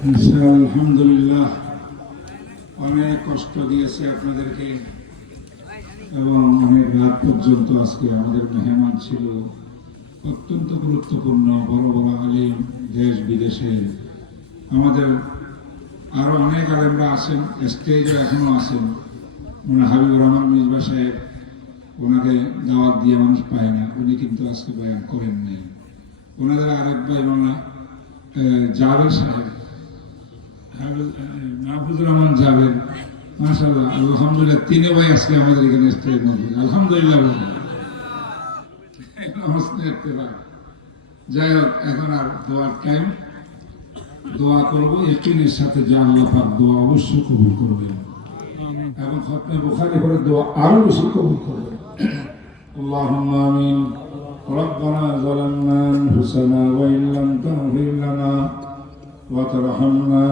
আলহামদুলিল্লাহ, অনেক কষ্ট দিয়েছে আপনাদেরকে এবং অনেক রাত পর্যন্ত আজকে আমাদের মেহমান ছিল। অত্যন্ত গুরুত্বপূর্ণ বড় বড় আলিম, দেশ বিদেশে আমাদের আরো অনেক আলেমরা আছেন, স্টেজে এখনো আছেন। হাবিবুর রহমান মিজবা সাহেব, ওনাকে দাওয়াত দিয়ে মানুষ পায় না, উনি কিন্তু আজকে বয়ান করেন নাই। ওনাদের আরেক ভাই বাংলা জাভেদ সাহেব, মাহফুজুর রহমান জাভেদ, মাশাআল্লাহ, আলহামদুলিল্লাহ, তিনে ভাই আজকে আমাদের এখানে স্টেজ মধ্যে, আলহামদুলিল্লাহ। যাই হোক, এখন আর দোয়ার টাইম। দোয়া করবো ইকিনের সাথে যে আল্লাহ পাক দোয়া অবশ্যই কবুল করবেন এবং খতমে বুখারী পড়ে দোয়া আরো বেশি কবুল করবেন। আল্লাহুম্মা আমিন। রব্বানা যালামনা আনফুসানা ওয়া ইন লাম তাগফির লানা ওয়া তারহামনা